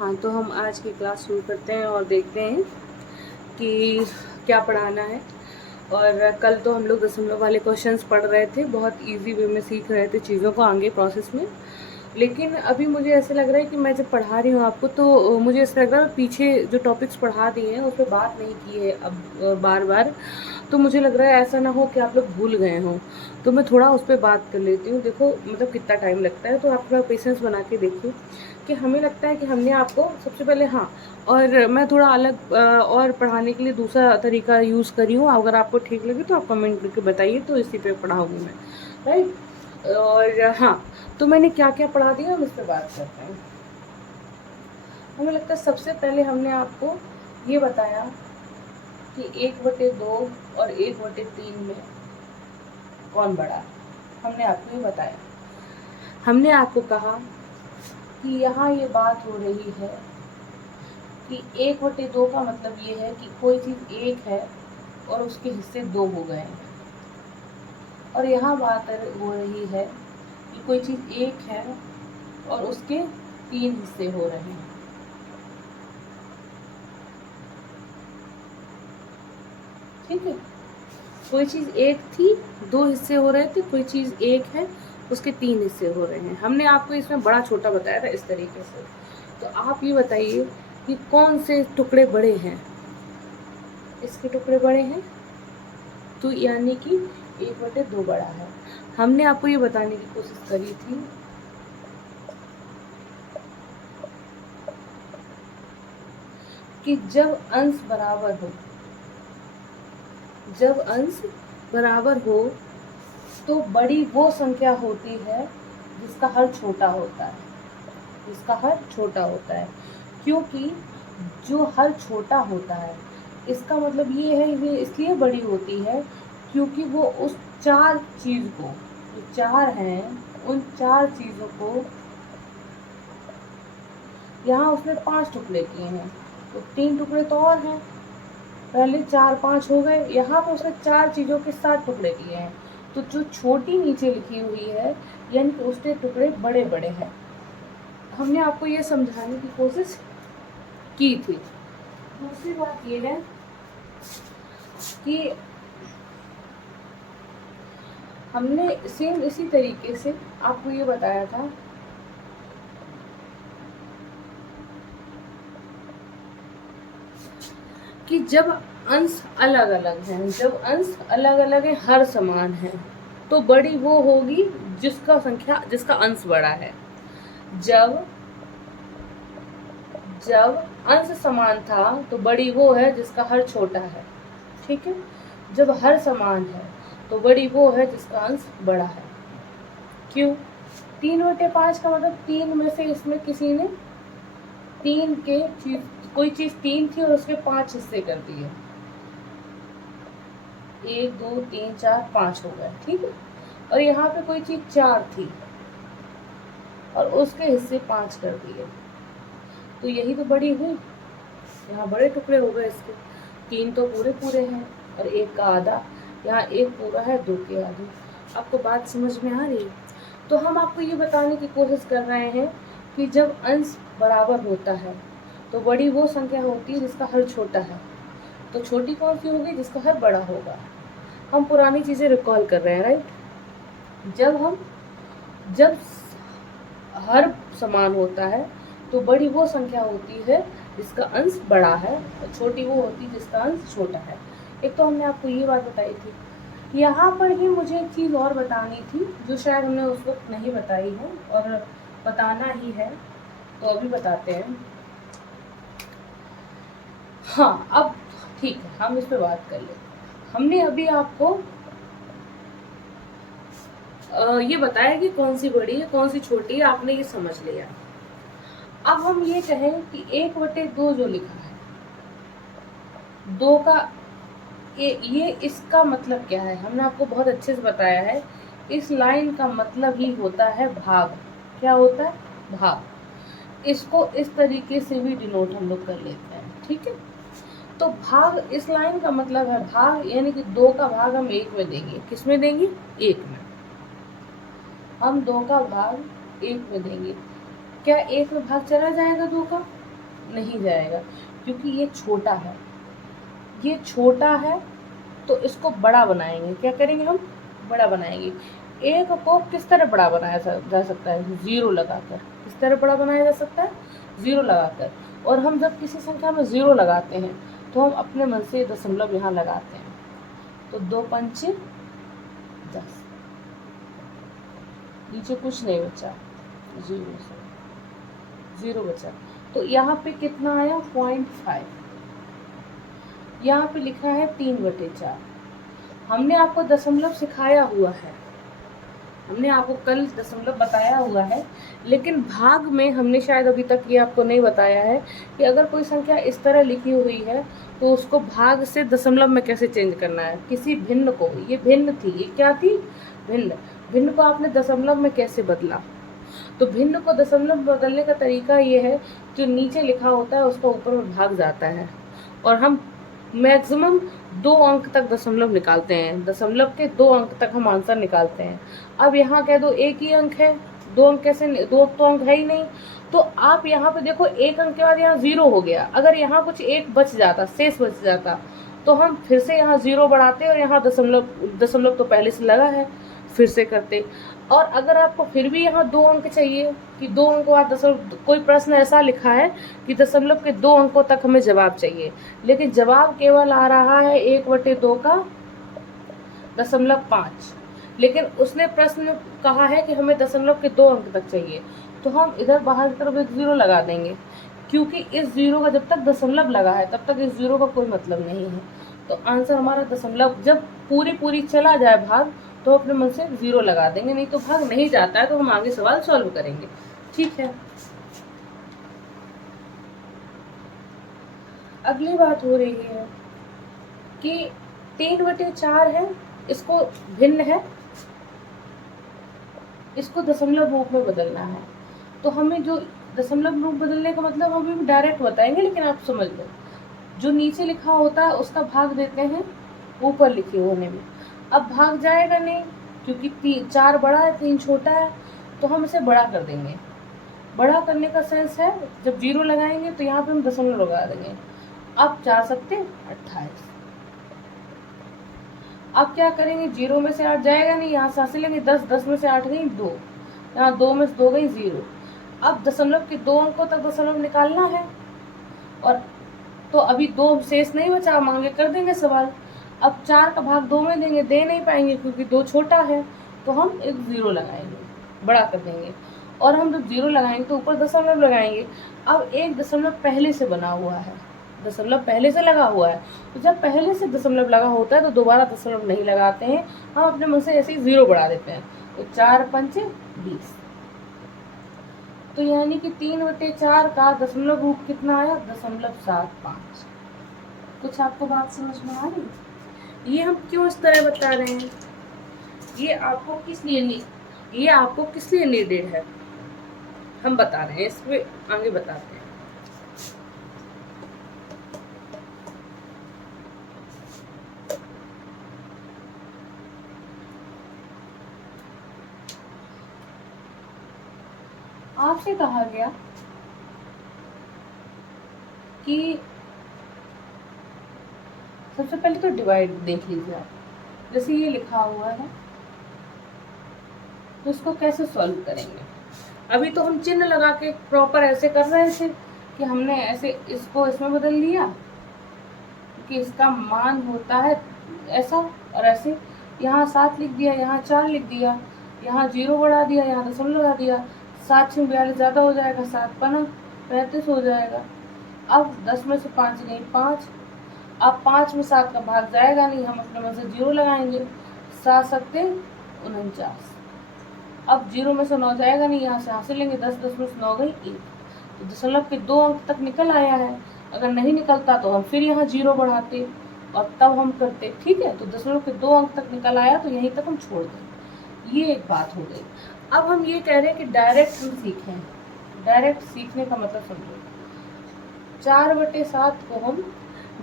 हाँ, तो हम आज की क्लास शुरू करते हैं और देखते हैं कि क्या पढ़ाना है। और कल तो हम लोग दशमलव वाले क्वेश्चंस पढ़ रहे थे, बहुत इजी वे में सीख रहे थे चीज़ों को आगे प्रोसेस में। लेकिन अभी मुझे ऐसे लग रहा है कि मैं जब पढ़ा रही हूँ आपको तो मुझे ऐसा लग रहा है पीछे जो टॉपिक्स पढ़ा दिए हैं उस पर बात नहीं की है अब बार बार। तो मुझे लग रहा है ऐसा ना हो कि आप लोग भूल गए हों, तो मैं थोड़ा उस पर बात कर लेती हूँ। देखो मतलब कितना टाइम लगता है, तो आप थोड़ा पेशेंस बना के देखिए कि हमें लगता है कि हमने आपको सबसे पहले, हाँ, और मैं थोड़ा अलग और पढ़ाने के लिए दूसरा तरीका यूज़ करी हूँ। अगर आपको ठीक लगे तो आप कमेंट करके बताइए, तो इसी पे पढ़ाऊँगी मैं, राइट। और हाँ, तो मैंने क्या क्या पढ़ा दिया हम इस पर बात करते हैं। हमें लगता है सबसे पहले हमने आपको ये बताया कि 1/2 और 1/3 में कौन बड़ा है। हमने आपको ये बताया, हमने आपको कहा कि यहाँ ये बात हो रही है कि 1/2 का मतलब ये है कि कोई चीज़ एक है और उसके हिस्से दो हो गए हैं। और यहाँ बात हो रही है कि कोई चीज़ एक है और उसके 3 हिस्से हो रहे हैं। ठीक है, कोई चीज़ एक थी, 2 हिस्से हो रहे थे, कोई चीज़ एक है, उसके 3 हिस्से हो रहे हैं। हमने आपको इसमें बड़ा छोटा बताया था इस तरीके से। तो आप ये बताइए कि कौन से टुकड़े बड़े हैं। इसके टुकड़े बड़े हैं, तो यानी कि 1/2 बड़ा है। हमने आपको ये बताने की कोशिश करी थी कि जब अंश बराबर हो, जब अंश बराबर हो तो बड़ी वो संख्या होती है जिसका हर छोटा होता है, जिसका हर छोटा होता है। क्योंकि जो हर छोटा होता है इसका मतलब ये है, ये इसलिए बड़ी होती है क्योंकि वो उस 4 चीज़ को, जो 4 हैं उन 4 चीज़ों को, यहाँ उसने 5 टुकड़े किए हैं तो 3 टुकड़े तो और हैं, पहले 4 5 हो गए। यहाँ पर उसने 4 चीज़ों के 7 टुकड़े किए हैं, तो जो छोटी नीचे लिखी हुई है यानी कि उसके टुकड़े बड़े बड़े हैं। हमने आपको ये समझाने की कोशिश की थी। दूसरी बात ये है कि हमने सेम इसी तरीके से आपको ये बताया था कि जब अंश अलग अलग हैं, जब अंश अलग अलग है, हर समान है, तो बड़ी वो होगी जिसका अंश बड़ा है। जब जब अंश समान था तो बड़ी वो है जिसका हर छोटा है। ठीक है, जब हर समान है तो बड़ी वो है जिसका अंश बड़ा है। क्यों? 3/5 का मतलब 3 में से इसमें किसी ने 3 के चीज, कोई चीज 3 थी और उसके 5 हिस्से कर दिए, 1 2 3 4 5 हो गए। ठीक है, और यहाँ पे कोई चीज 4 थी और उसके हिस्से 5 कर दिए, तो यही तो बड़ी हुई। यहाँ बड़े टुकड़े हो गए इसके, 3 तो पूरे पूरे हैं और 1 का आधा, यहाँ 1 पूरा है, 2 के आधे। आपको बात समझ में आ रही है? तो हम आपको ये बताने की कोशिश कर रहे हैं कि जब अंश बराबर होता है तो बड़ी वो संख्या होती है जिसका हर छोटा है, तो छोटी कौन सी होगी? जिसका हर बड़ा होगा। हम पुरानी चीज़ें रिकॉल कर रहे हैं, राइट। जब हर समान होता है तो बड़ी वो संख्या होती है जिसका अंश बड़ा है और छोटी वो होती है जिसका अंश छोटा है। एक तो हमने आपको ये बात बताई थी। यहाँ पर ही मुझे एक चीज़ और बतानी थी जो शायद हमने उस वक्त नहीं बताई है और बताना ही है, तो अभी बताते हैं। हाँ, अब ठीक है, हम इस पर बात कर लेते हैं। हमने अभी आपको ये बताया कि कौन सी बड़ी है कौन सी छोटी है, आपने ये समझ लिया। अब हम ये कहें कि 1/2 जो लिखा है, 2 का ये इसका मतलब क्या है? हमने आपको बहुत अच्छे से बताया है, इस लाइन का मतलब ही होता है भाग। क्या होता है? भाग। इसको इस तरीके से भी डिनोट हम लोग कर लेते हैं। ठीक है, तो भाग इस लाइन का मतलब है भाग, यानी कि 2 का भाग हम 1 में देंगे। किस में देंगे? 1 में। हम 2 का भाग 1 में देंगे। क्या 1 में भाग चला जाएगा 2 का? नहीं जाएगा, क्योंकि ये छोटा है, ये छोटा है, तो इसको बड़ा बनाएंगे। क्या करेंगे हम? बड़ा बनाएंगे। एक को किस तरह बड़ा बनाया जा सकता है? ज़ीरो लगाकर। किस तरह बड़ा बनाया जा सकता है? ज़ीरो लगाकर। और हम जब किसी संख्या में ज़ीरो लगाते हैं तो हम अपने मन से दशमलव यहाँ लगाते हैं। तो 2 पंचे 10, नीचे कुछ नहीं बचा, ज़ीरो बचा। तो यहाँ पे कितना आया? 0.5। यहाँ पे लिखा है 3/4। हमने आपको दशमलव सिखाया हुआ है, हमने आपको कल दशमलव बताया हुआ है, लेकिन भाग में हमने शायद अभी तक ये आपको नहीं बताया है कि अगर कोई संख्या इस तरह लिखी हुई है तो उसको भाग से दशमलव में कैसे चेंज करना है। किसी भिन्न को, ये भिन्न थी, ये क्या थी? भिन्न। भिन्न को आपने दशमलव में कैसे बदला? तो भिन्न को दशमलव में बदलने का तरीका ये है, जो नीचे लिखा होता है उसका ऊपर में भाग जाता है, और हम मैक्सिमम 2 अंक तक दशमलव निकालते हैं। दशमलव के 2 अंक तक हम आंसर निकालते हैं। अब यहाँ कह दो एक ही अंक है, 2 अंक कैसे? 2 तो अंक है ही नहीं। तो आप यहाँ पे देखो, 1 अंक के बाद यहाँ 0 हो गया। अगर यहाँ कुछ एक बच जाता, शेष बच जाता, तो हम फिर से यहाँ 0 बढ़ाते और यहाँ दशमलव तो पहले से लगा है, फिर से करते। और अगर आपको फिर भी यहाँ 2 अंक चाहिए कि 2 अंक बाद दशमलव, कोई प्रश्न ऐसा लिखा है कि दशमलव के 2 अंकों तक हमें जवाब चाहिए, लेकिन जवाब केवल आ रहा है 1/2 का 0.5, लेकिन उसने प्रश्न में कहा है कि हमें दशमलव के 2 अंक तक चाहिए, तो हम इधर बाहर की तरफ एक 0 लगा देंगे, क्योंकि इस 0 का जब तक दशमलव लगा है तब तक इस 0 का कोई मतलब नहीं है। तो आंसर हमारा दशमलव, जब पूरी चला जाए भाग तो अपने मन से 0 लगा देंगे, नहीं तो भाग नहीं जाता है तो हम आगे सवाल सॉल्व करेंगे। ठीक है, अगली बात हो रही है कि 3/4 है, इसको भिन्न है, इसको दशमलव रूप में बदलना है। तो हमें जो दशमलव रूप बदलने का मतलब हम डायरेक्ट बताएंगे, लेकिन आप समझ लो, जो नीचे लिखा होता है उसका भाग देते हैं ऊपर लिखे होने में। अब भाग जाएगा नहीं, क्योंकि 4 बड़ा है, 3 छोटा है, तो हम इसे बड़ा कर देंगे। बड़ा करने का सेंस है, जब 0 लगाएंगे तो यहाँ पे हम दशमलव लगा देंगे। अब 4 सत्ते 28। अब क्या करेंगे? 0 में से 8 जाएगा नहीं, यहाँ से लेंगे 10, 10 में से 8 गई 2, यहाँ 2 में से 2 गई 0। अब दशमलव के 2 अंकों तक दशमलव निकालना है, और तो अभी 2 शेष नहीं बचा, हम आगे कर देंगे सवाल। अब 4 का भाग 2 में देंगे, दे नहीं पाएंगे क्योंकि 2 छोटा है, तो हम एक 0 लगाएंगे, बड़ा कर देंगे। और हम जब 0 लगाएंगे तो ऊपर दशमलव लगाएंगे। अब एक दशमलव पहले से बना हुआ है, दशमलव पहले से लगा हुआ है, तो जब पहले से दशमलव लगा होता है तो दोबारा दशमलव नहीं लगाते हैं, हम अपने मन से ऐसे ही 0 बढ़ा देते हैं। तो 4 पंचे 20। तो यानी कि 3/4 का दशमलव रूप कितना आया? 0.75। कुछ आपको बात समझ में आ रही? ये हम क्यों इस तरह बता रहे हैं? ये आपको किस लिए नीडेड है, हम बता रहे हैं, इस पे आगे बताते हैं। आपसे कहा गया कि सबसे पहले तो डिवाइड देख लीजिए आप, जैसे ये लिखा हुआ है तो इसको कैसे सॉल्व करेंगे। अभी तो हम चिन्ह लगा के प्रॉपर ऐसे कर रहे थे कि हमने ऐसे इसको इसमें बदल दिया कि इसका मान होता है ऐसा, और ऐसे यहाँ 7 लिख दिया, यहाँ 4 लिख दिया, यहाँ 0 बढ़ा दिया, यहाँ दशमलव लगा दिया। 7 से 42 ज़्यादा हो जाएगा, 7 पना 35 हो जाएगा। अब 10 में से 5 गई 5। अब 5 में 7 का भाग जाएगा नहीं, हम अपने मन से 0 लगाएंगे। 7 सत्ते 49। अब 0 में से 9 जाएगा नहीं, यहाँ से हासिल लेंगे 10, 10 में से 9 गई 1। तो दशमलव के 2 अंक तक निकल आया है। अगर नहीं निकलता तो हम फिर यहाँ 0 बढ़ाते और तब हम करते। ठीक है, तो दशमलव के 2 अंक तक निकल आया तो यहीं तक हम छोड़ दें। ये एक बात हो गई। अब हम ये कह रहे हैं कि डायरेक्ट हम सीखें। डायरेक्ट सीखने का मतलब समझो, 4/7 को हम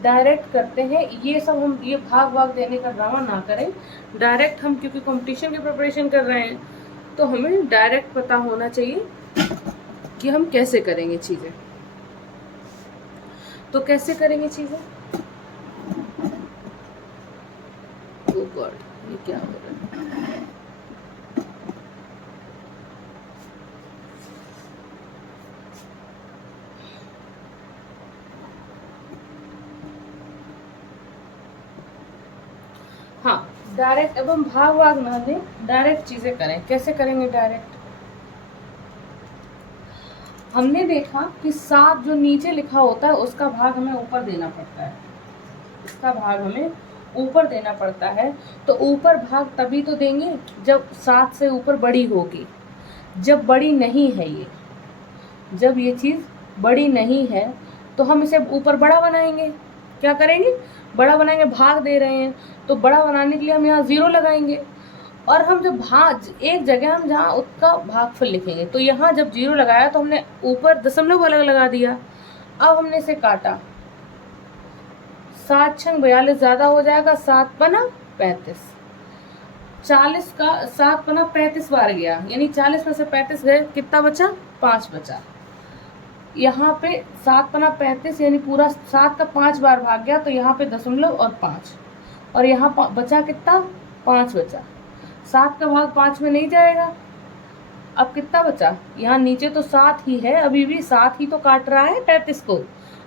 डायरेक्ट करते हैं। ये सब हम ये भाग देने का ड्रामा ना करें। डायरेक्ट हम, क्योंकि कंपटीशन की प्रिपरेशन कर रहे हैं, तो हमें डायरेक्ट पता होना चाहिए कि हम कैसे करेंगे चीज़ें। तो कैसे करेंगे चीजें? ओ गॉड, ये क्या हो रहा है? हाँ, डायरेक्ट। अब हम भाग भाग ना दें, डायरेक्ट चीजें करें। कैसे करेंगे डायरेक्ट? हमने देखा कि 7 जो नीचे लिखा होता है उसका भाग हमें ऊपर देना पड़ता है, इसका भाग हमें ऊपर देना पड़ता है। तो ऊपर भाग तभी तो देंगे जब 7 से ऊपर बड़ी होगी। जब बड़ी नहीं है ये, जब ये चीज बड़ी नहीं है तो हम इसे ऊपर बड़ा बनाएंगे। क्या करेंगे? बड़ा बनाएंगे। भाग दे रहे हैं तो बड़ा बनाने के लिए हम यहाँ 0 लगाएंगे। और हम जब भाग एक जगह हम जहाँ उसका भागफल लिखेंगे, तो यहाँ जब 0 लगाया तो हमने ऊपर दशमलव अलग लगा दिया। अब हमने इसे काटा, 7 छंग 42 ज्यादा हो जाएगा, 7 बना 35। 40 का 7 बना 35 बार गया, यानी 40 में से 35 गए, कितना बचा? 5 बचा। यहाँ पे 7 बना 35, यानी पूरा 7 का 5 बार भाग गया, तो यहाँ पे दशमलव और 5, और यहाँ बचा कितना? 5 बचा। 7 का भाग 5 में नहीं जाएगा। अब कितना बचा? यहाँ नीचे तो 7 ही है, अभी भी 7 ही तो काट रहा है 35 को।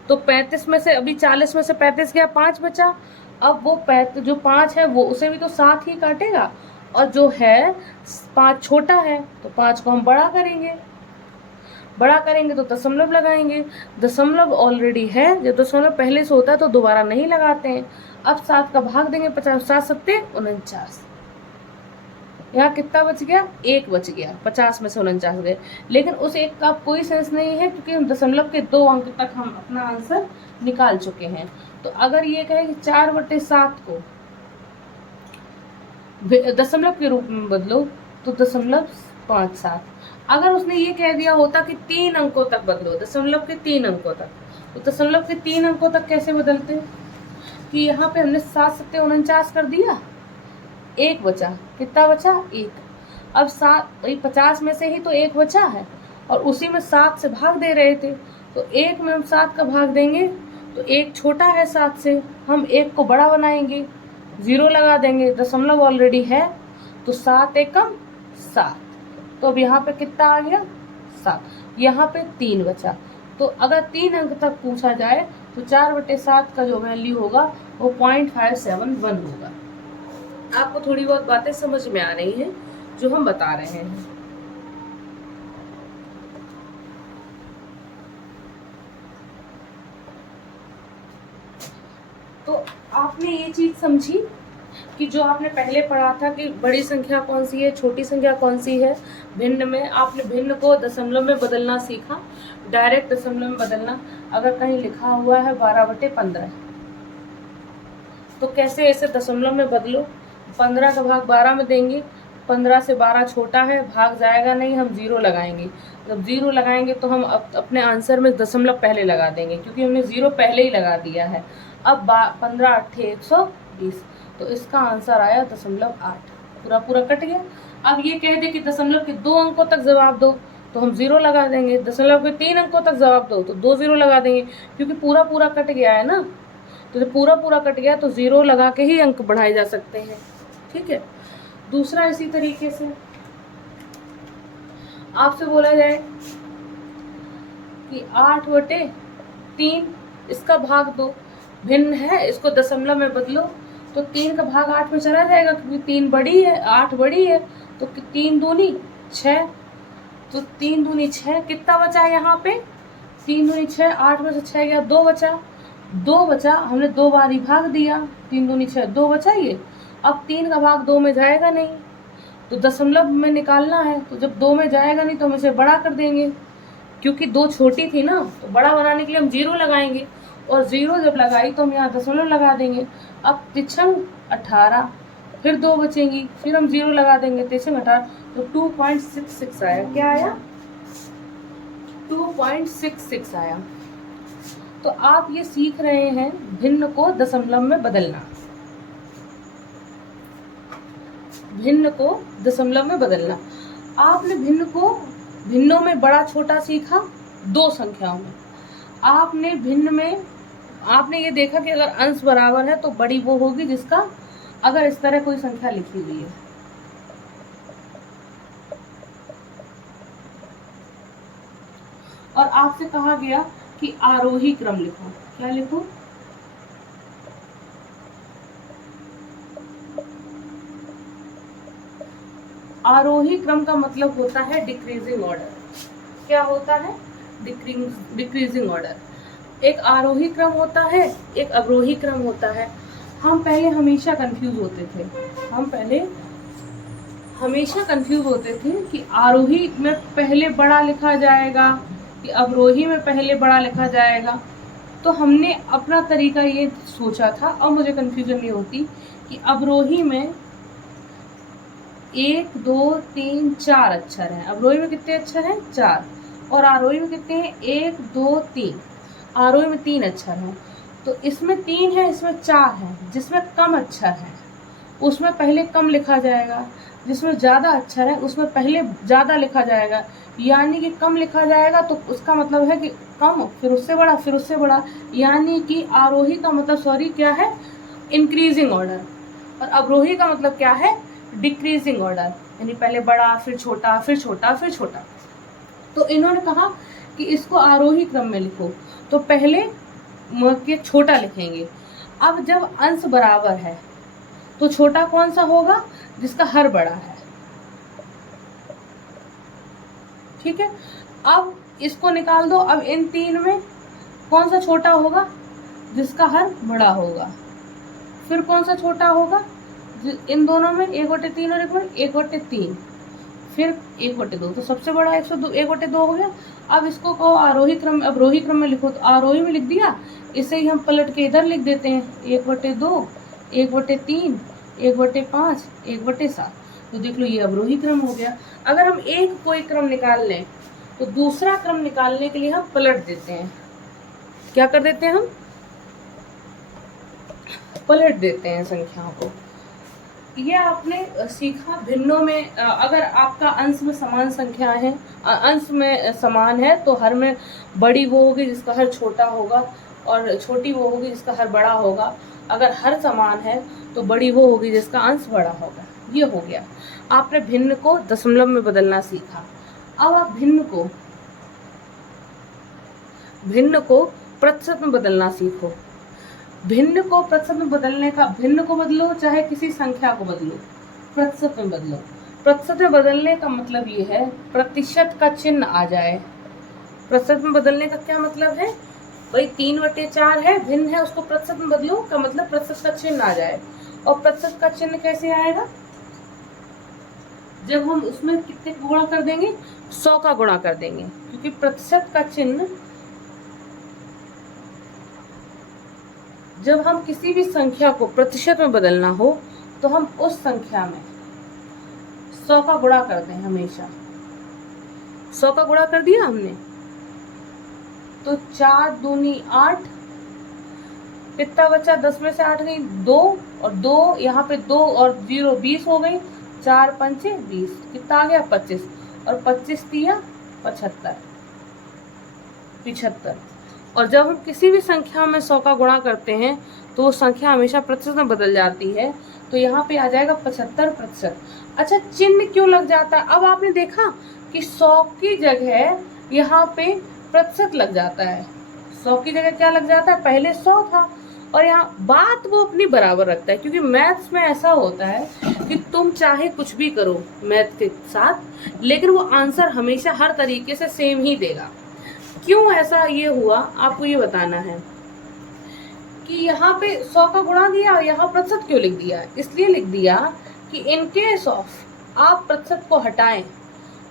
तो 35 में से अभी 40 में से 35 गया, 5 बचा। अब वो जो 5 है वो उसे भी तो 7 ही काटेगा, और जो है 5 छोटा है, तो 5 को हम बड़ा करेंगे। बड़ा करेंगे तो दशमलव लगाएंगे। दशमलव ऑलरेडी है, जब दशमलव पहले से होता है तो दोबारा नहीं लगाते हैं। अब 7 का भाग देंगे 50, 7 सत्ते 49। यहाँ कितना बच गया? 1 बच गया। 50 में से 49 गए, लेकिन उस 1 का कोई सेंस नहीं है, क्योंकि हम दशमलव के 2 अंक तक हम अपना आंसर निकाल चुके हैं। तो अगर ये कहे कि 4/7 को दशमलव के रूप में बदलो, तो 0.57। अगर उसने ये कह दिया होता कि 3 अंकों तक बदलो, दशमलव के 3 अंकों तक, तो दशमलव के 3 अंकों तक कैसे बदलते? कि यहाँ पे हमने 7 सत्ते 49 कर दिया, 1 बचा। कितना बचा? 1। अब 50 में से ही तो 1 बचा है, और उसी में 7 से भाग दे रहे थे, तो 1 में हम 7 का भाग देंगे, तो 1 छोटा है 7 से, हम 1 को बड़ा बनाएंगे, 0 लगा देंगे। दशमलव ऑलरेडी है, तो 7 एकम 7। तो अब यहाँ पे कितना आ गया? 7। यहाँ पे 3 बचा। तो अगर 3 अंक तक पूछा जाए तो 4/7 का जो वैल्यू होगा वो 0.571 होगा। आपको थोड़ी बहुत बातें समझ में आ रही हैं जो हम बता रहे हैं। तो आपने ये चीज समझी कि जो आपने पहले पढ़ा था कि बड़ी संख्या कौन सी है, छोटी संख्या कौन सी है। भिन्न में आपने भिन्न को दशमलव में बदलना सीखा, डायरेक्ट दशमलव में बदलना। अगर कहीं लिखा हुआ है 12/15, तो कैसे ऐसे दशमलव में बदलो? 15 का भाग 12 में देंगे, 15 से 12 छोटा है, भाग जाएगा नहीं, हम 0 लगाएंगे। जब 0 लगाएंगे तो हम अपने आंसर में दशमलव पहले लगा देंगे, क्योंकि हमने 0 पहले ही लगा दिया है। अब 15 8 120, तो इसका आंसर आया 0.8। पूरा पूरा कट गया। अब ये कह दे कि दशमलव के 2 अंकों तक जवाब दो, तो हम 0 लगा देंगे। दशमलव के 3 अंकों तक जवाब दो, तो 2 0 लगा देंगे, क्योंकि पूरा पूरा कट गया है ना। तो जब पूरा पूरा कट गया तो 0 लगा के ही अंक बढ़ाए जा सकते हैं। ठीक है। दूसरा, इसी तरीके से आपसे बोला जाए कि 8/3 इसका भाग दो, भिन्न है, इसको दशमलव में बदलो, तो 3 का भाग 8 में चला जाएगा, क्योंकि 3 बड़ी है, 8 बड़ी है, तो 3 दूनी 6, तो 3 दूनी 6। कितना बचा यहाँ पे? 3 दूनी 6, 8 में से 6 गया, 2 बचा। 2 बचा, हमने 2 बार ही भाग दिया, 3 दूनी 6, 2 बचा ये। अब 3 का भाग 2 में जाएगा नहीं, तो दशमलव में निकालना है, तो जब 2 में जाएगा नहीं तो हम इसे बड़ा कर देंगे, क्योंकि 2 छोटी थी ना, तो बड़ा बनाने के लिए हम 0 लगाएंगे, और 0 जब लगाई तो हम यहाँ दशमलव लगा देंगे। अब 3 18, फिर 2 बचेंगी, फिर हम 0 लगा देंगे, 3 18, तो 2.66 आया। क्या आया? 2.66 आया। तो आप ये सीख रहे हैं भिन्न को दशमलव में बदलना, भिन्न को दशमलव में बदलना। आपने भिन्न को भिन्नों में बड़ा छोटा सीखा 2 संख्याओं में। आपने भिन्न में आपने ये देखा कि अगर अंश बराबर है तो बड़ी वो होगी जिसका अगर इस तरह कोई संख्या लिखी हुई है। और आपसे कहा गया कि आरोही क्रम लिखो। क्या लिखो? आरोही क्रम का मतलब होता है डिक्रीजिंग ऑर्डर। क्या होता है? Decreasing order. एक आरोही क्रम होता है, एक अवरोही क्रम होता है। हम पहले हमेशा कंफ्यूज होते थे कि आरोही में पहले बड़ा लिखा जाएगा कि अवरोही में पहले बड़ा लिखा जाएगा। तो हमने अपना तरीका ये सोचा था, अब मुझे कंफ्यूजन नहीं होती कि अवरोही में 1 2 3 4 अक्षर हैं। अवरोही में कितने अक्षर हैं? 4। और आरोही में कितने हैं? 1 2 3। आरोही में 3 अक्षर हैं। तो इसमें 3 है, इसमें 4 है। जिसमें कम अक्षर है उसमें पहले कम लिखा जाएगा, जिसमें ज़्यादा अक्षर है उसमें पहले ज़्यादा लिखा जाएगा। यानी कि कम लिखा जाएगा तो उसका मतलब है कि कम, फिर उससे बड़ा, फिर उससे बड़ा। यानी कि आरोही का मतलब क्या है? Increasing order. और अवरोही का मतलब क्या है? Decreasing order. यानी पहले बड़ा, फिर छोटा, फिर छोटा, फिर छोटा। तो इन्होंने कहा कि इसको आरोही क्रम में लिखो, तो पहले के छोटा लिखेंगे। अब जब अंश बराबर है तो छोटा कौन सा होगा? जिसका हर बड़ा है। ठीक है, अब इसको निकाल दो। अब इन 3 में कौन सा छोटा होगा? जिसका हर बड़ा होगा। फिर कौन सा छोटा होगा? इन दोनों में 1/3 और 1/3, फिर 1/2। तो सबसे बड़ा 1/2 हो गया। अब इसको कहो आरोही क्रम, अवरोही क्रम में लिखो, तो आरोही में लिख दिया। इसे ही हम पलट के इधर लिख देते हैं 1/2, 1/3, 1/5, 1/7। तो देख लो ये अवरोही क्रम हो गया। अगर हम कोई क्रम निकाल लें तो दूसरा क्रम निकालने के लिए हम पलट देते हैं। क्या कर देते हैं? हम पलट देते हैं संख्याओं को। ये आपने सीखा भिन्नों में। अगर आपका अंश में समान संख्या है, अंश में समान है, तो हर में बड़ी वो होगी जिसका हर छोटा होगा और छोटी वो होगी जिसका हर बड़ा होगा। अगर हर समान है तो बड़ी वो होगी जिसका अंश बड़ा होगा। ये हो गया। आपने भिन्न को दशमलव में बदलना सीखा। अब आप भिन्न को प्रतिशत में बदलना सीखो। भिन्न को प्रतिशत में बदलने का, भिन्न को बदलो चाहे किसी संख्या को बदलो, प्रतिशत में बदलो। प्रतिशत में बदलने का मतलब ये है प्रतिशत का चिन्ह आ जाए। प्रतिशत में बदलने का क्या मतलब है? भाई 3/4 है, भिन्न है, उसको प्रतिशत में बदलो का मतलब प्रतिशत का चिन्ह आ जाए। और प्रतिशत का चिन्ह कैसे आएगा? जब हम उसमें कितने गुणा कर देंगे? 100 का गुणा कर देंगे। क्योंकि प्रतिशत का चिन्ह, जब हम किसी भी संख्या को प्रतिशत में बदलना हो तो हम उस संख्या में 100 का गुणा करते हैं हमेशा। 100 का गुणा कर दिया हमने तो 4 दूनी 8, कितना बचा? 10 में से 8 गई 2, और 2 यहाँ पे 2 और 0 20 हो गई। 4 पंचे 20, कितना आ गया? 25। और 25 तिया 75। और जब हम किसी भी संख्या में 100 का गुणा करते हैं तो वो संख्या हमेशा प्रतिशत में बदल जाती है। तो यहाँ पे आ जाएगा 75%। अच्छा, चिन्ह क्यों लग जाता है? अब आपने देखा कि 100 की जगह यहाँ पे प्रतिशत लग जाता है। 100 की जगह क्या लग जाता है? पहले 100 था और यहाँ बात वो अपनी बराबर रखता है। क्योंकि मैथ्स में ऐसा होता है कि तुम चाहे कुछ भी करो मैथ के साथ, लेकिन वो आंसर हमेशा हर तरीके से सेम ही देगा। क्यों ऐसा ये हुआ आपको ये बताना है कि यहाँ पे 100 का गुणा दिया और यहाँ प्रतिशत क्यों लिख दिया? इसलिए लिख दिया कि इन केस ऑफ आप प्रतिशत को हटाएं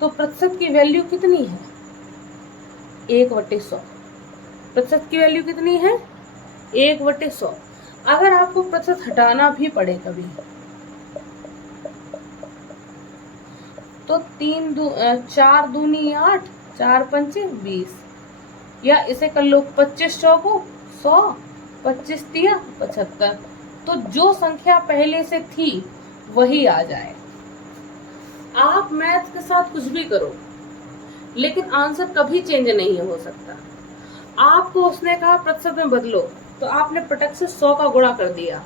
तो प्रतिशत की वैल्यू कितनी है? 1/100। प्रतिशत की वैल्यू कितनी है? 1/100। अगर आपको प्रतिशत हटाना भी पड़े कभी तो 4 दूनी 8, 4 पंचे 20, या इसे कर लो 25 चौको 100, 25 तिया 75। तो जो संख्या पहले से थी वही आ जाए। आप मैथ के साथ कुछ भी करो लेकिन आंसर कभी चेंज नहीं हो सकता। आपको उसने कहा प्रतिशत में बदलो, तो आपने पटक से 100 का गुणा कर दिया,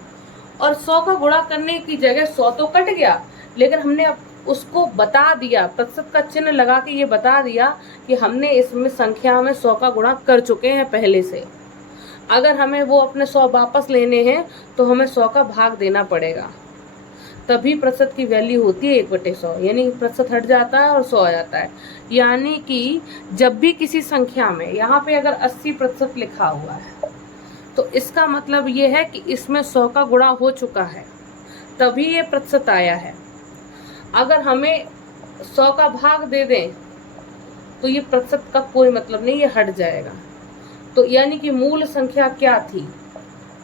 और 100 का गुणा करने की जगह 100 तो कट गया, लेकिन हमने उसको बता दिया, प्रतिशत का चिन्ह लगा के ये बता दिया कि हमने इसमें संख्या में 100 का गुणा कर चुके हैं पहले से। अगर हमें वो अपने 100 वापस लेने हैं तो हमें 100 का भाग देना पड़ेगा, तभी प्रतिशत की वैल्यू होती है 1/100, यानी प्रतिशत हट जाता है और 100 आ जाता है। यानी कि जब भी किसी संख्या में, यहाँ पे अगर 80% लिखा हुआ है तो इसका मतलब ये है कि इसमें 100 का गुणा हो चुका है, तभी ये प्रतिशत आया है। अगर हमें 100 का भाग दे दें तो ये प्रतिशत का कोई मतलब नहीं, ये हट जाएगा। तो यानी कि मूल संख्या क्या थी?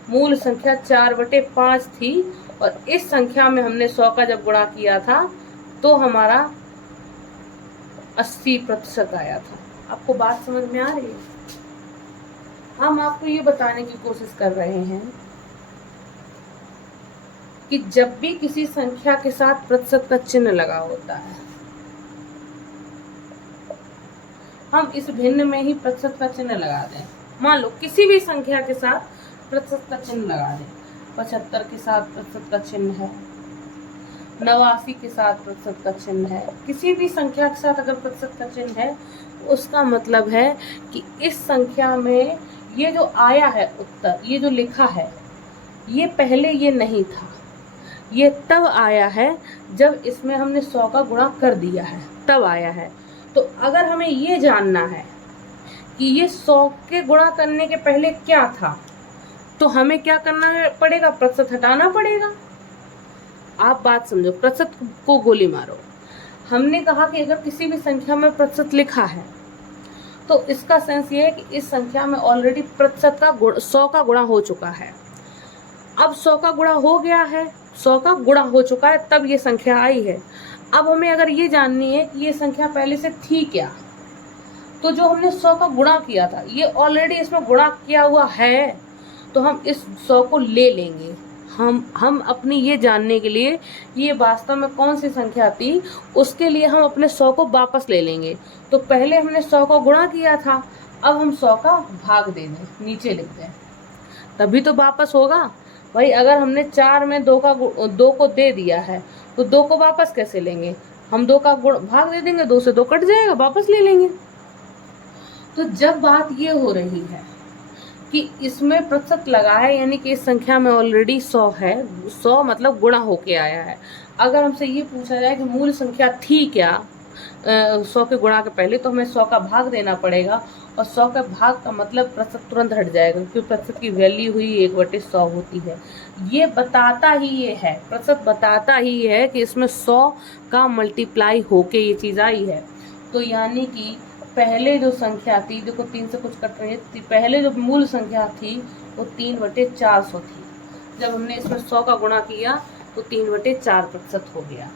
मूल संख्या 4/5 थी, और इस संख्या में हमने 100 का जब गुणा किया था तो हमारा 80% आया था। आपको बात समझ में आ रही है? हम आपको ये बताने की कोशिश कर रहे हैं कि जब भी किसी संख्या के साथ प्रतिशत का चिन्ह लगा होता है, हम इस भिन्न में ही प्रतिशत का चिन्ह लगा दें। मान लो किसी भी संख्या के साथ प्रतिशत का चिन्ह लगा दें, 75 के साथ प्रतिशत का चिन्ह है, 89 के साथ प्रतिशत का चिन्ह है, किसी भी संख्या के साथ अगर प्रतिशत का चिन्ह है, उसका मतलब है कि इस संख्या में ये जो आया है उत्तर, ये जो लिखा है, ये पहले ये नहीं था, ये तब आया है जब इसमें हमने 100 का गुणा कर दिया है, तब आया है। तो अगर हमें ये जानना है कि ये 100 के गुणा करने के पहले क्या था, तो हमें क्या करना पड़ेगा? प्रतिशत हटाना पड़ेगा। आप बात समझो, प्रतिशत को गोली मारो। हमने कहा कि अगर किसी भी संख्या में प्रतिशत लिखा है तो इसका सेंस ये है कि इस संख्या में ऑलरेडी प्रतिशत का 100 का गुणा हो चुका है। अब 100 का गुणा हो गया है, 100 का गुणा हो चुका है, तब ये संख्या आई है। अब हमें अगर ये जाननी है कि ये संख्या पहले से थी क्या, तो जो हमने 100 का गुणा किया था, ये ऑलरेडी इसमें गुणा किया हुआ है, तो हम इस 100 को ले लेंगे। हम अपनी ये जानने के लिए ये वास्तव में कौन सी संख्या थी, उसके लिए हम अपने 100 को वापस ले लेंगे। तो पहले हमने 100 का गुणा किया था, अब हम 100 का भाग दे दें, नीचे लिख दें, तभी तो वापस होगा। भाई अगर हमने 4 में 2 को दे दिया है तो 2 को वापस कैसे लेंगे? हम 2 का भाग दे देंगे, 2 से 2 कट जाएगा, वापस ले लेंगे। तो जब बात ये हो रही है कि इसमें प्रतिशत लगा है, यानी कि इस संख्या में ऑलरेडी 100 है, 100 मतलब गुणा होके आया है। अगर हमसे ये पूछा जाए कि मूल संख्या थी क्या 100 के गुणा के पहले, तो हमें 100 का भाग देना पड़ेगा, और 100 का भाग का मतलब प्रतिशत तुरंत हट जाएगा, क्योंकि प्रतिशत की वैल्यू हुई 1/100 होती है। ये बताता ही ये है, प्रतिशत बताता ही है कि इसमें 100 का मल्टीप्लाई होके ये चीज़ आई है। तो यानी कि पहले जो संख्या थी, देखो 3 से कुछ कट रही है, पहले जो मूल संख्या थी वो 3/400 थी। जब हमने इसमें 100 का गुणा किया तो 3/4 प्रतिशत हो गया।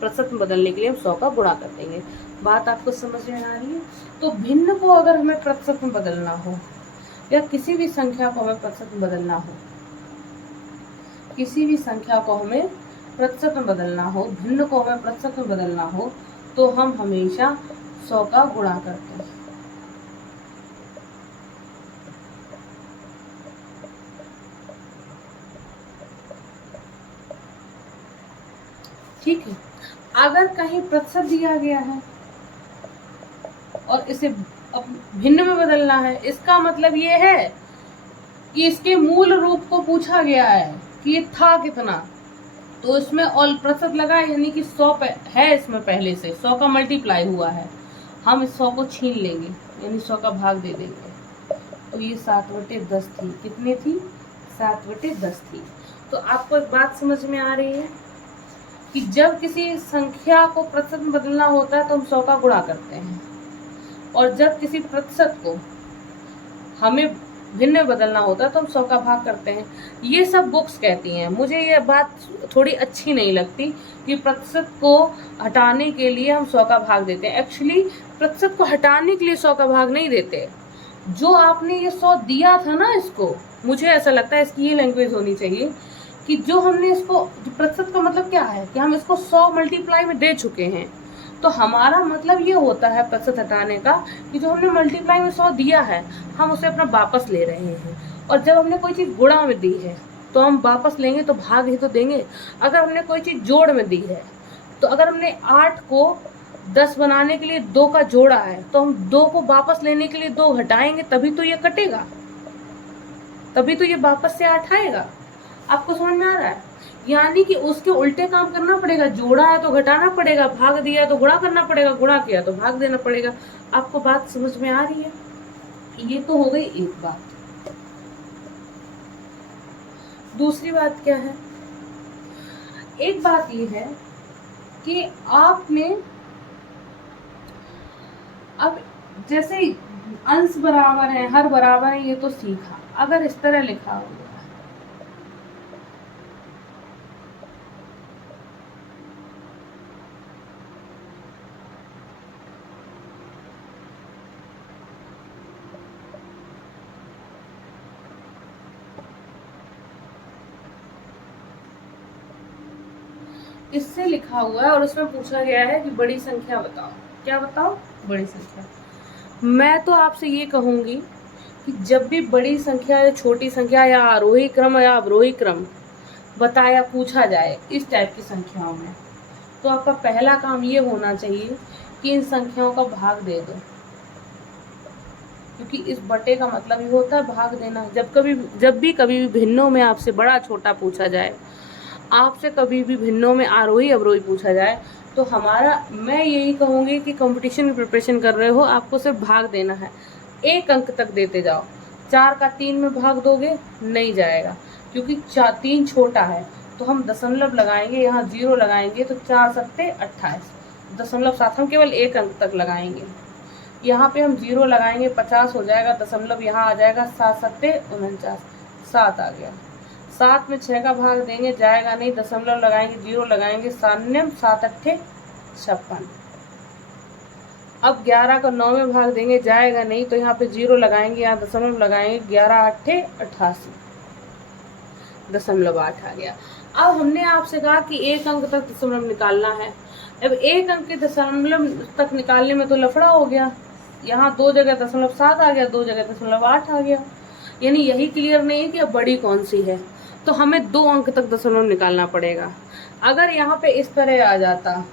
प्रतिशत में बदलने के लिए हम 100 का गुणा कर देंगे। बात आपको समझ में आ रही है? तो भिन्न को अगर हमें प्रतिशत में बदलना हो, या किसी भी संख्या को हमें प्रतिशत में बदलना हो, किसी भी संख्या को हमें प्रतिशत में बदलना हो, भिन्न को हमें प्रतिशत में बदलना हो, तो हम हमेशा 100 का गुणा करते हैं। ठीक है। अगर कहीं प्रतिशत दिया गया है और इसे अब भिन्न में बदलना है, इसका मतलब ये है कि इसके मूल रूप को पूछा गया है कि ये था कितना, तो इसमें ऑल प्रतिशत लगा है, यानी कि 100 है, इसमें पहले से 100 का मल्टीप्लाई हुआ है। हम इस 100 को छीन लेंगे, यानी 100 का भाग दे देंगे। तो ये 7/10 थी। कितनी थी? 7/10 थी। तो आपको एक बात समझ में आ रही है कि जब किसी संख्या को प्रतिशत में बदलना होता है तो हम 100 का गुणा करते हैं, और जब किसी प्रतिशत को हमें भिन्न में बदलना होता है तो हम 100 का भाग करते हैं। ये सब बुक्स कहती हैं। मुझे ये बात थोड़ी अच्छी नहीं लगती कि प्रतिशत को हटाने के लिए हम 100 का भाग देते हैं। एक्चुअली प्रतिशत को हटाने के लिए 100 का भाग नहीं देते। जो आपने ये 100 दिया था ना, इसको, मुझे ऐसा लगता है इसकी ये लैंग्वेज होनी चाहिए कि जो हमने इसको, प्रतिशत का मतलब क्या है कि हम इसको 100 मल्टीप्लाई में दे चुके हैं, तो हमारा मतलब ये होता है प्रतिशत हटाने का कि जो हमने मल्टीप्लाई में 100 दिया है हम उसे अपना वापस ले रहे हैं, और जब हमने कोई चीज़ गुणा में दी है तो हम वापस लेंगे तो भाग ही तो देंगे। अगर हमने कोई चीज़ जोड़ में दी है तो अगर हमने 8 को 10 बनाने के लिए 2 का जोड़ा है तो हम 2 को वापस लेने के लिए 2 घटाएंगे, तभी तो ये कटेगा, तभी तो ये वापस से 8 आएगा। आपको समझ में आ रहा है? यानी कि उसके उल्टे काम करना पड़ेगा, जोड़ा है तो घटाना पड़ेगा, भाग दिया है तो गुणा करना पड़ेगा, गुणा किया तो भाग देना पड़ेगा। आपको बात समझ में आ रही है? ये तो हो गई एक बात। दूसरी बात क्या है? एक बात ये है कि आपने अब जैसे अंश बराबर है, हर बराबर है, ये तो सीखा। अगर इस तरह लिखा हो इससे लिखा हुआ है और उसमें पूछा गया है कि बड़ी संख्या बताओ। क्या बताओ? बड़ी संख्या। मैं तो आपसे ये कहूंगी कि जब भी बड़ी संख्या या छोटी संख्या या आरोही क्रम या अवरोही क्रम बताया पूछा जाए इस टाइप की संख्याओं में, तो आपका पहला काम ये होना चाहिए कि इन संख्याओं का भाग दे दो, क्योंकि इस बटे का मतलब ये होता है भाग देना। जब भी कभी भी भिन्नों में आपसे बड़ा छोटा पूछा जाए, आपसे कभी भी भिन्नों में आरोही अवरोही पूछा जाए, तो मैं यही कहूँगी कि कंपटीशन की प्रिपरेशन कर रहे हो, आपको सिर्फ भाग देना है। 1 अंक तक देते जाओ। 4 का 3 में भाग दोगे नहीं जाएगा, क्योंकि 3 छोटा है, तो हम दशमलव लगाएंगे, यहाँ 0 लगाएंगे तो 4 सत्ते 28, दशमलव 7 हम केवल 1 अंक तक लगाएंगे। यहाँ पे हम 0 लगाएंगे 50 हो जाएगा, दशमलव यहाँ आ जाएगा, 7 सत्ते 49, 7 आ गया। 7 में 6 का भाग देंगे जाएगा नहीं, दशमलव लगाएंगे, 0 लगाएंगे, 7 अट्ठे 56। अब 11 को 9 में भाग देंगे जाएगा नहीं, तो यहाँ पे 0 लगाएंगे, यहाँ दशमलव लगाएंगे, 11 अट्ठे 88, दशमलव 8 आ गया। अब हमने आपसे कहा कि 1 अंक तक दशमलव निकालना है। अब 1 अंक के दशमलव तक निकालने में तो लफड़ा हो गया, यहाँ 2 जगह दशमलव 7 आ गया, 2 जगह दशमलव 8 आ गया, यानी यही क्लियर नहीं है कि अब बड़ी कौन सी है। तो हमें 2 अंक तक दशमलव निकालना पड़ेगा। अगर यहाँ पे इस तरह आ जाता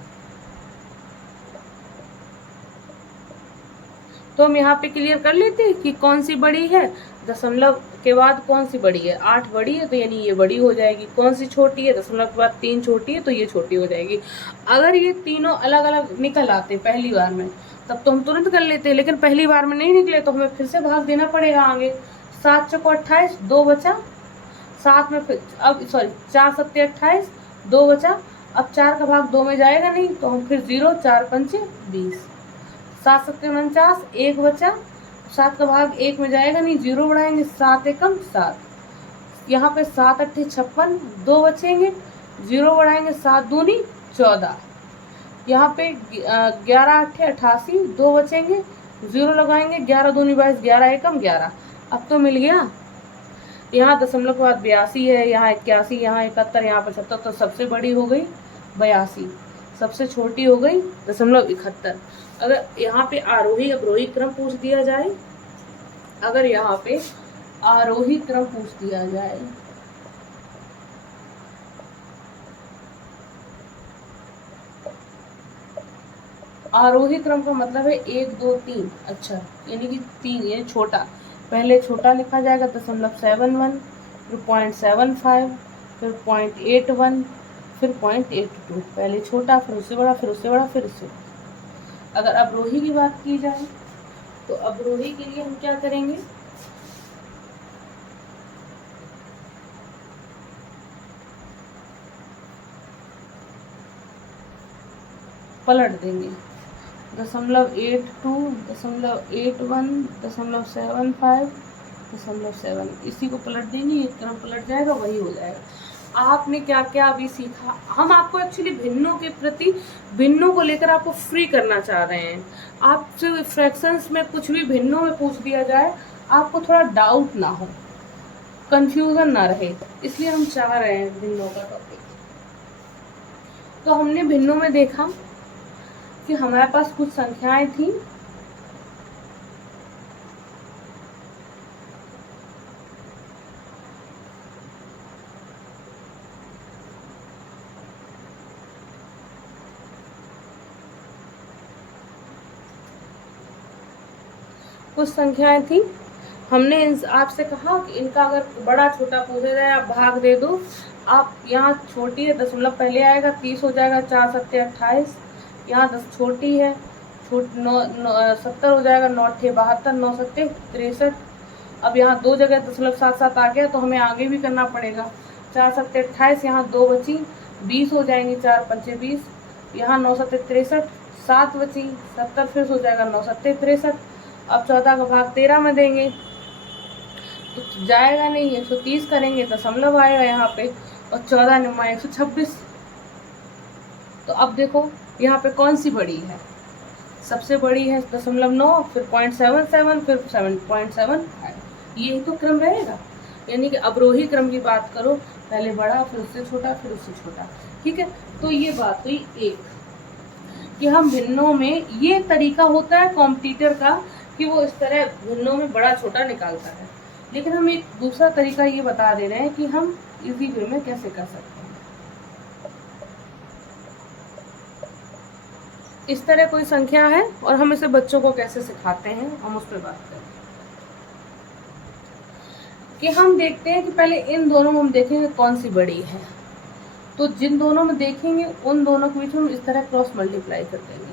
तो हम यहाँ पे क्लियर कर लेते कि कौन सी बड़ी है, दशमलव के बाद कौन सी बड़ी है, 8 बड़ी है तो यानी ये बड़ी हो जाएगी। कौन सी छोटी है, दशमलव के बाद 3 छोटी है तो ये छोटी हो जाएगी। अगर ये तीनों अलग अलग निकल आते पहली बार में तब तो हम तुरंत कर लेते, लेकिन पहली बार में नहीं निकले तो हमें फिर से भाग देना पड़ेगा आगे। 7 चौको 28, 2 बचा, 7 में फिर अब 4 सत्ते 28, 2 बचा। अब 4 का भाग 2 में जाएगा नहीं, तो हम फिर 0, 4 पंचे 20, 7 सत्ते 49, 1 बचा। 7 का भाग 1 में जाएगा नहीं, 0 बढ़ाएंगे, 7 एकम 7, यहाँ पे 7 अट्ठे 56, 2 बचेंगे, 0 बढ़ाएंगे, 7 दूनी 14, यहाँ पे 11 अट्ठे 88, 2 बचेंगे, 0 लगाएंगे, 11 दूनी 22, 11 एकम 11। अब तो मिल गया। यहाँ दशमलव के बाद 82 है, यहाँ 81, यहाँ 71, यहाँ 75, तो सबसे बड़ी हो गई 82, सबसे छोटी हो गई 0.71। अगर यहाँ पे आरोही अवरोही क्रम पूछ दिया जाए, अगर यहाँ पे आरोही क्रम पूछ दिया जाए, आरोही क्रम का मतलब है 1 2 3, अच्छा यानी कि 3, ये छोटा, पहले छोटा लिखा जाएगा 0.71, फिर 0.75, फिर 0.81, फिर 0.82, पहले छोटा फिर उससे बड़ा, फिर उससे बड़ा, फिर उससे। अगर अवरोही की बात की जाए तो अवरोही के लिए हम क्या करेंगे, पलट देंगे, 0.82, 0.81, 0.75, 0.7, इसी को पलट देंगे, ये क्रम पलट जाएगा, वही हो जाएगा। आपने क्या क्या अभी सीखा, हम आपको एक्चुअली भिन्नों को लेकर आपको फ्री करना चाह रहे हैं। आपसे फ्रैक्शंस में कुछ भी भिन्नों में पूछ दिया जाए, आपको थोड़ा डाउट ना हो, कंफ्यूजन ना रहे, इसलिए हम चाह रहे हैं भिन्नों का टॉपिक। तो हमने भिन्नों में देखा, कि हमारे पास कुछ संख्याएं थी, हमने आपसे कहा कि इनका अगर बड़ा छोटा पूछा जाए आप भाग दे दो। आप यहाँ छोटी है, दशमलव पहले आएगा, 30 हो जाएगा, 4 सत्ते 28। यहाँ 10 छोटी है, 70 हो जाएगा, 9 अट्ठे 72, 9 सत्ते 63। अब यहाँ 2 जगह दशमलव 7 आ गया तो हमें आगे भी करना पड़ेगा। 4 सत्ते 28, यहाँ 2 बची, 20 हो जाएंगी, 4 पंचे 20, यहाँ 9 सत्ते 63, 7 बची, 70 फिर हो जाएगा, 9 सत्ते 63। अब 14 का भाग 13 में देंगे तो जाएगा नहीं, 130 करेंगे, दशमलव आएगा यहाँ पे, और 14 9 126। तो अब देखो यहाँ पे कौन सी बड़ी है, सबसे बड़ी है 0.9, फिर 0.77, फिर 7.75, यही तो क्रम रहेगा। यानी कि अवरोही क्रम की बात करो, पहले बड़ा फिर उससे छोटा फिर उससे छोटा। ठीक है, तो ये बात हुई एक कि हम भिन्नों में, ये तरीका होता है कॉम्पिटिटर का कि वो इस तरह भिन्नों में बड़ा छोटा निकालता है, लेकिन हम एक दूसरा तरीका ये बता दे रहे हैं कि हम इजी वे में कैसे कर सकते हैं। इस तरह कोई संख्या है और हम इसे बच्चों को कैसे सिखाते हैं, हम उस पर बात करें कि हम देखते हैं कि पहले इन दोनों में हम देखेंगे कौन सी बड़ी है। तो जिन दोनों में देखेंगे उन दोनों के बीच में हम इस तरह क्रॉस मल्टीप्लाई कर देंगे,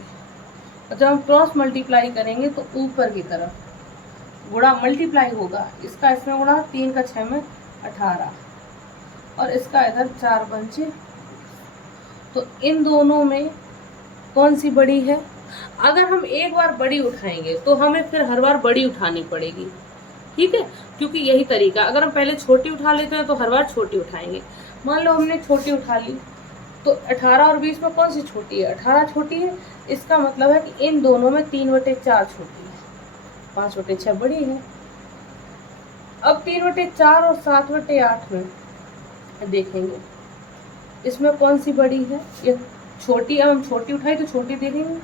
और जब हम क्रॉस मल्टीप्लाई करेंगे तो ऊपर की तरफ गुणा मल्टीप्लाई होगा, इसका इसमें गुणा, 3 का 6 में 18, और इसका इधर 4 पंचे। तो इन दोनों में कौन सी बड़ी है। अगर हम एक बार बड़ी उठाएंगे तो हमें फिर हर बार बड़ी उठानी पड़ेगी, ठीक है, क्योंकि यही तरीका। अगर हम पहले छोटी उठा लेते हैं तो हर बार छोटी उठाएंगे। मान लो हमने छोटी उठा ली तो 18 और 20 में कौन सी छोटी है, 18 छोटी है। इसका मतलब है कि इन दोनों में 3/4 छोटी है, 5/6 बड़ी है। अब 3/4 और 7/8 में देखेंगे इसमें कौन सी बड़ी है, ये छोटी। अब हम छोटी उठाई तो छोटी देखेंगे,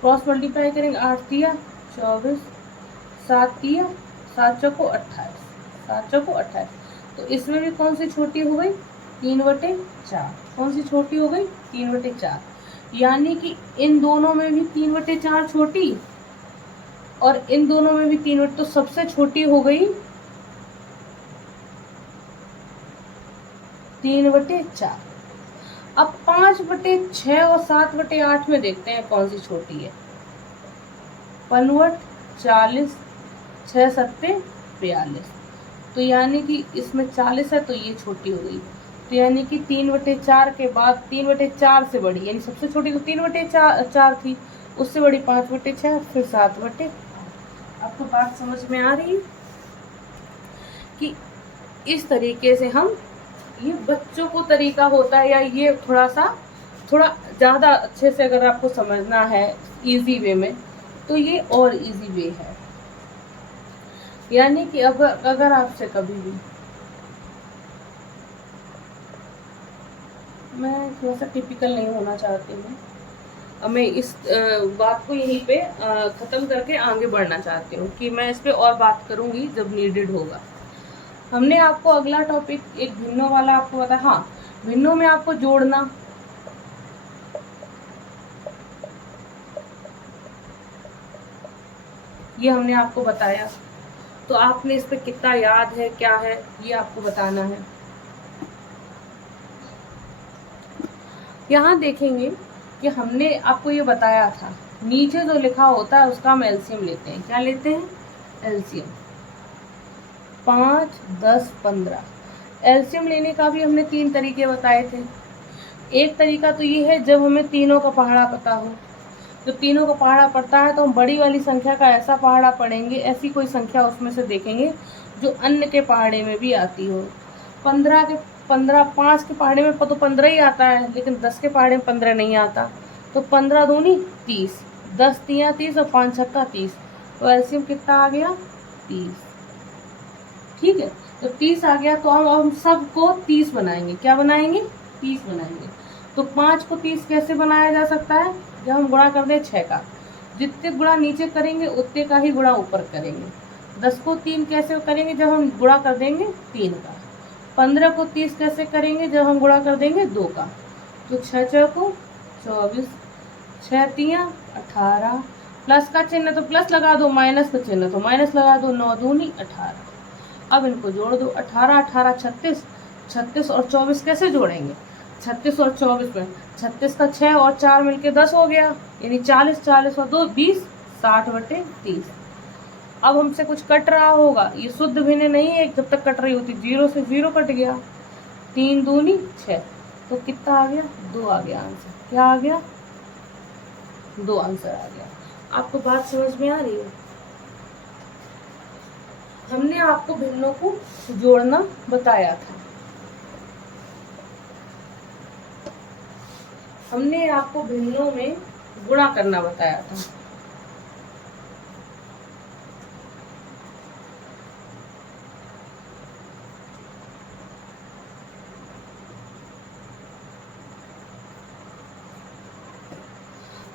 क्रॉस मल्टीप्लाई करेंगे, 8 तिया 24, 7 तिया 7 चौको 28, 7 चौको 28। तो इसमें भी कौन सी छोटी हो गई, 3/4। कौन सी छोटी हो गई, 3/4। यानी कि इन दोनों में भी 3/4 छोटी और इन दोनों में भी 3, तो सबसे छोटी हो गई 3/4। अब 5/6 और 7/8 में देखते हैं कौन सी छोटी है। 45, 6 सत्ते 42। तो यानी कि इसमें 40 है तो ये छोटी हो गई। तो यानी कि 3/4 के बाद 3/4 से बड़ी, यानी सबसे छोटी तो 3/4 थी, उससे बड़ी 5/6, फिर 7/8। आपको बात समझ में आ रही है कि इस तरीके से हम, ये बच्चों को तरीका होता है, या ये थोड़ा ज़्यादा अच्छे से अगर आपको समझना है इजी वे में तो ये और इजी वे है। यानी कि अगर आपसे कभी भी, मैं थोड़ा सा टिपिकल नहीं होना चाहती हूँ, अब मैं इस बात को यहीं पे ख़त्म करके आगे बढ़ना चाहती हूँ कि मैं इस पे और बात करूँगी जब नीडेड होगा। हमने आपको अगला टॉपिक एक भिन्नों वाला आपको बताया। हाँ, भिन्नों में आपको जोड़ना, ये हमने आपको बताया। तो आपने इस पे कितना याद है, क्या है, ये आपको बताना है। यहाँ देखेंगे कि हमने आपको ये बताया था, नीचे जो लिखा होता है उसका हम एलसीएम लेते हैं। क्या लेते हैं, एलसीएम। 5, 10, 15। एलसीएम लेने का भी हमने 3 तरीके बताए थे। एक तरीका तो ये है जब हमें तीनों का पहाड़ा पता हो। जब तीनों का पहाड़ा पड़ता है तो हम बड़ी वाली संख्या का ऐसा पहाड़ा पढ़ेंगे, ऐसी कोई संख्या उसमें से देखेंगे जो अन्य के पहाड़े में भी आती हो। 5 के पहाड़े में तो 15 ही आता है, लेकिन 10 के पहाड़े में 15 नहीं आता। तो 15 दूनी 30, 10 तिया 30 और 5 छक्का 30। तो एलसीएम कितना आ गया, 30। ठीक है, तो 30 आ गया तो हम सबको 30 बनाएंगे। क्या बनाएंगे, 30 बनाएंगे। तो 5 को 30 कैसे बनाया जा सकता है, जब हम गुणा कर दें 6 का, जितने गुणा नीचे करेंगे उतने का ही गुणा ऊपर करेंगे। 10 को 3 कैसे करेंगे जब हम गुणा कर देंगे 3 का। 15 को 30 कैसे करेंगे जब हम गुणा कर देंगे 2 का। तो 6 को 24, 6 तियां 18, प्लस का चिन्ह तो प्लस लगा दो, माइनस का चिन्ह तो माइनस लगा दो, 9 दूनी 18। अब इनको जोड़ दो, 18 18 36, 36 और 24 कैसे जोड़ेंगे, 36 और 24 में 36 का 6 और 4 मिलके 10 हो गया, यानी 40, 40 और 2 20, 60/30। अब हमसे कुछ कट रहा होगा, ये शुद्ध भिन्न नहीं है, जब तक कट रही होती 0 से 0 कट गया, 3 दूनी 6, तो कितना आ गया, 2 आ गया आंसर। क्या आ गया, 2 आंसर आ गया। आपको बात समझ में आ रही है? हमने आपको भिन्नों को जोड़ना बताया था, हमने आपको भिन्नों में गुणा करना बताया था।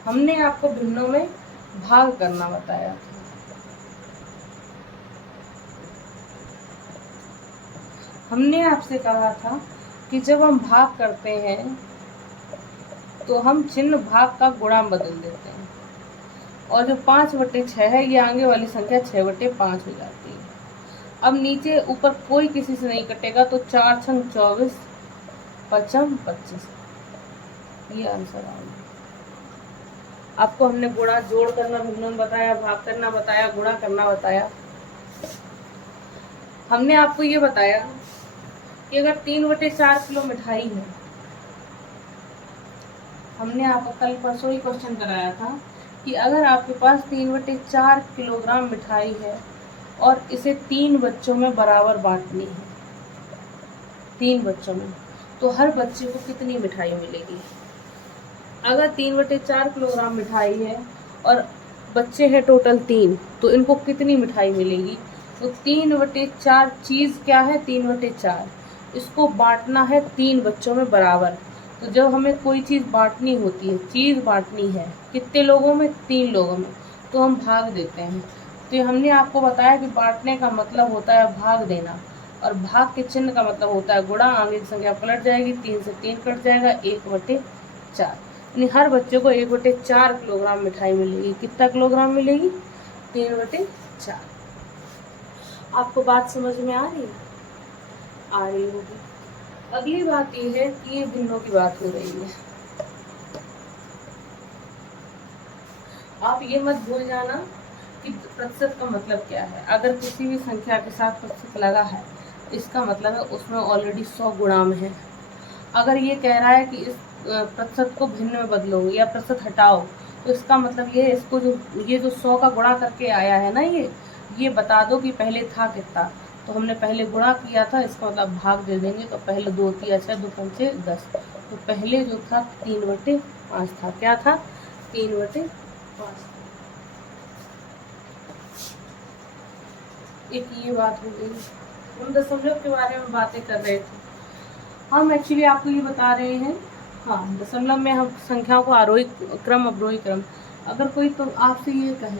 हमने आपको भिन्नों में भाग करना बताया था। हमने आपसे कहा था कि जब हम भाग करते हैं तो हम चिन्ह भाग का गुणा बदल देते हैं, और जो 5/6 है ये आगे वाली संख्या 6/5 हो जाती है। अब नीचे ऊपर कोई किसी से नहीं कटेगा, तो 4 छंग 24, 5 25, ये आंसर आ गया। आपको हमने गुणा जोड़ करना भिन्न बताया, भाग करना बताया, गुणा करना बताया। हमने आपको ये बताया कि अगर 3/4 किलो मिठाई है, हमने आपको कल परसों ही क्वेश्चन कराया था कि अगर आपके पास 3/4 किलोग्राम मिठाई है और इसे 3 बच्चों में बराबर बांटनी है, 3 बच्चों में, तो हर बच्चे को कितनी मिठाई मिलेगी। अगर 3/4 किलोग्राम मिठाई है और बच्चे हैं टोटल 3, तो इनको कितनी मिठाई मिलेगी, तो 3/4 चीज़ क्या है, 3/4, इसको बांटना है 3 बच्चों में बराबर। तो जब हमें कोई चीज़ बांटनी होती है, चीज़ बांटनी है कितने लोगों में, 3 लोगों में, तो हम भाग देते हैं। तो हमने आपको बताया कि बांटने का मतलब होता है भाग देना, और भाग के चिन्ह का मतलब होता है गुणा, आगे की संख्या पलट जाएगी, 3 से 3 कट जाएगा, 1/4, यानी हर बच्चे को 1/4 किलोग्राम मिठाई मिलेगी। कितना किलोग्राम मिलेगी, 3/4। आपको बात समझ में आ रही है? आ रही होगी। अगली बात ये है कि ये भिन्नों की बात हो रही है। आप ये मत भूल जाना कि प्रतिशत का मतलब क्या है। अगर किसी भी संख्या के साथ प्रतिशत लगा है, इसका मतलब है उसमें ऑलरेडी 100 गुणा में है। अगर ये कह रहा है कि इस प्रतिशत को भिन्न में बदलो या प्रतिशत हटाओ, तो इसका मतलब ये इसको ये जो 100 का गुणा करके आया है ना, ये बता दो कि पहले था कितना। तो हमने पहले गुणा किया था, इसका मतलब भाग दे देंगे। तो पहले 2 तिया 6, 2 पंचे 10, तो पहले जो था 3/5 था। क्या था, 3/5। एक ये बात हो गई। हम दशमलव के बारे में बातें कर रहे थे। हम एक्चुअली आपको ये बता रहे हैं, हाँ, दशमलव में हम संख्याओं को आरोही क्रम अवरोही क्रम। अगर कोई तो आपसे ये कहे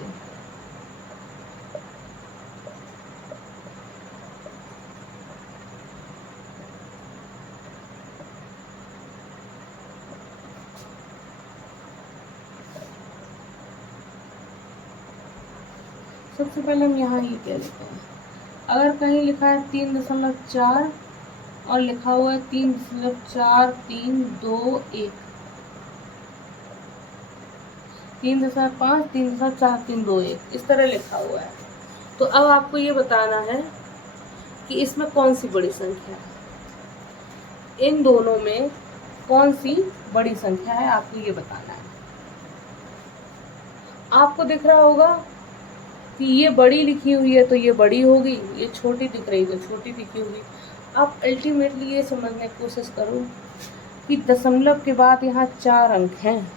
सबसे पहले हम यहाँ ये कह लेते हैं, अगर कहीं लिखा है 3.4 और लिखा हुआ है 3.4321, 3.5, 3.4321, इस तरह लिखा हुआ है, तो अब आपको ये बताना है कि इसमें कौन सी बड़ी संख्या है, इन दोनों में कौन सी बड़ी संख्या है, आपको ये बताना है। आपको दिख रहा होगा कि ये बड़ी लिखी हुई है तो ये बड़ी होगी, ये छोटी दिख रही तो छोटी दिखी होगी। आप अल्टीमेटली ये समझने की कोशिश करो कि दशमलव के बाद यहाँ 4 अंक हैं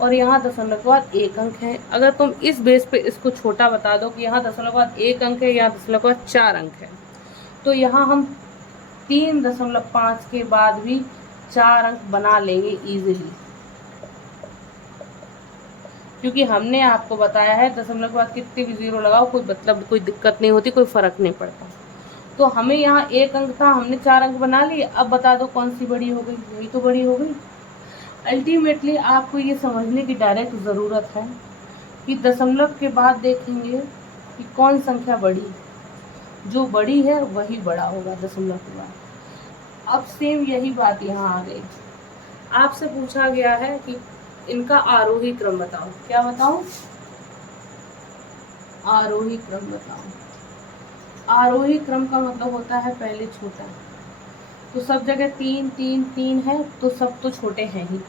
और यहाँ दशमलव के बाद 1 अंक है। अगर तुम इस बेस पे इसको छोटा बता दो कि यहाँ दशमलव के बाद 1 अंक है, यहाँ दशमलव के बाद 4 अंक है, तो यहाँ हम 3.5 के बाद भी 4 अंक बना लेंगे इजीली। क्योंकि हमने आपको बताया है दशमलव के बाद कितने भी जीरो लगाओ कोई मतलब कोई दिक्कत नहीं होती, कोई फर्क नहीं पड़ता। तो हमें यहाँ एक अंक था, हमने 4 अंक बना लिए। अब बता दो कौन सी बड़ी हो गई, यही तो बड़ी हो गई। अल्टीमेटली आपको ये समझने की डायरेक्ट ज़रूरत है कि दशमलव के बाद देखेंगे कि कौन संख्या बड़ी, जो बड़ी है वही बड़ा होगा दशमलव के बाद। अब सेम यही बात यहाँ आ गई। आपसे पूछा गया है कि इनका आरोही क्रम बताओ। क्या बताओ? आरोही क्रम बताओ। आरोही क्रम का मतलब होता है पहले छोटा। तो सब जगह 3 3 3 है, तो सब तो छोटे हैं ही।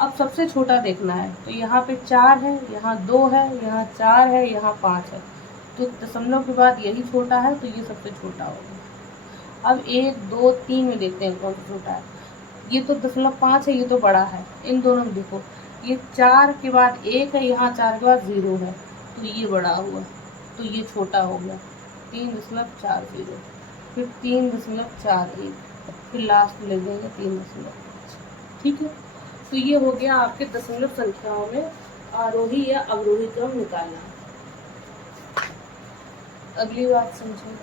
अब सबसे छोटा देखना है, तो यहाँ पे 4 है, यहाँ 2 है, यहाँ 4 है, यहाँ 5 है। तो दशमलव के बाद यही छोटा है, तो ये सबसे छोटा होगा। अब 1 2 3 में देखते हैं कौन सा छोटा है। ये तो 0.5 है, ये तो बड़ा है। इन दोनों में देखो, ये 4 के बाद 1 है, यहाँ 4 के बाद 0 है, तो ये बड़ा हुआ, तो ये छोटा हो गया 3.40, फिर 3.41, फिर लास्ट में लिख देंगे 3.5। ठीक है, तो ये हो गया आपके दशमलव संख्याओं में आरोही या अवरोही क्रम निकालना। अगली बात समझो।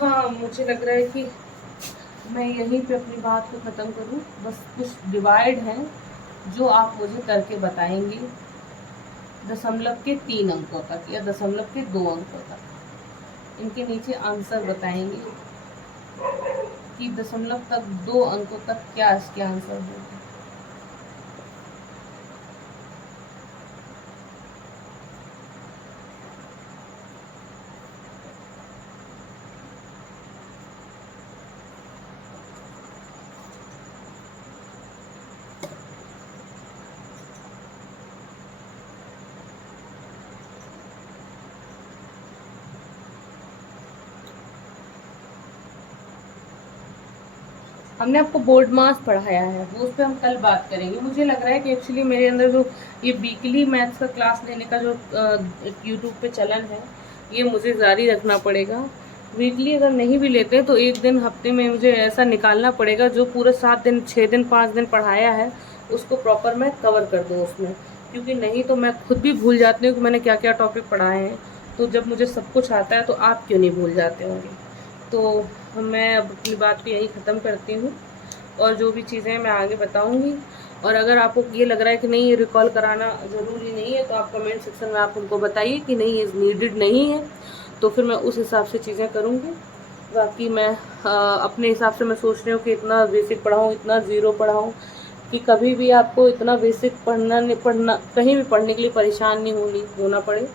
हाँ, मुझे लग रहा है कि मैं यहीं पे अपनी बात को ख़त्म करूँ। बस कुछ डिवाइड हैं जो आप मुझे करके बताएंगे दशमलव के 3 अंकों तक या दशमलव के 2 अंकों तक। इनके नीचे आंसर बताएंगे कि दशमलव तक 2 अंकों तक क्या इसके आंसर होगा। हमने आपको बोर्ड मास पढ़ाया है, वो उस पर हम कल बात करेंगे। मुझे लग रहा है कि एक्चुअली मेरे अंदर जो ये वीकली मैथ्स का क्लास लेने का जो यूट्यूब पे चलन है, ये मुझे जारी रखना पड़ेगा। वीकली अगर नहीं भी लेते तो एक दिन हफ्ते में मुझे ऐसा निकालना पड़ेगा जो पूरे 7 दिन 6 दिन 5 दिन पढ़ाया है उसको प्रॉपर मैं कवर कर दूँ उसमें, क्योंकि नहीं तो मैं खुद भी भूल जाती हूँ कि मैंने क्या क्या टॉपिक पढ़ाए हैं। तो जब मुझे सब कुछ आता है तो आप क्यों नहीं भूल जाते होंगे। तो मैं अब अपनी बात को यहीं ख़त्म करती हूँ, और जो भी चीज़ें मैं आगे बताऊँगी। और अगर आपको ये लग रहा है कि नहीं ये रिकॉल कराना ज़रूरी नहीं है, तो आप कमेंट सेक्शन में आप उनको बताइए कि नहीं ये नीडेड नहीं है, तो फिर मैं उस हिसाब से चीज़ें करूँगी। बाकी मैं अपने हिसाब से मैं सोच रही हूँ कि इतना बेसिक पढ़ाऊँ, इतना ज़ीरो पढ़ाऊँ कि कभी भी आपको इतना बेसिक पढ़ना कहीं भी पढ़ने के लिए परेशान नहीं होना पड़े।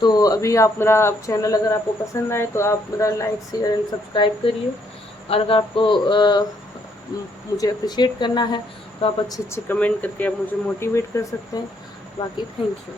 तो अभी आप मेरा चैनल अगर आपको पसंद आए तो आप मेरा लाइक शेयर एंड सब्सक्राइब करिए। और अगर आपको मुझे अप्रिशिएट करना है तो आप अच्छे अच्छे कमेंट करके आप मुझे मोटिवेट कर सकते हैं। बाकी थैंक यू।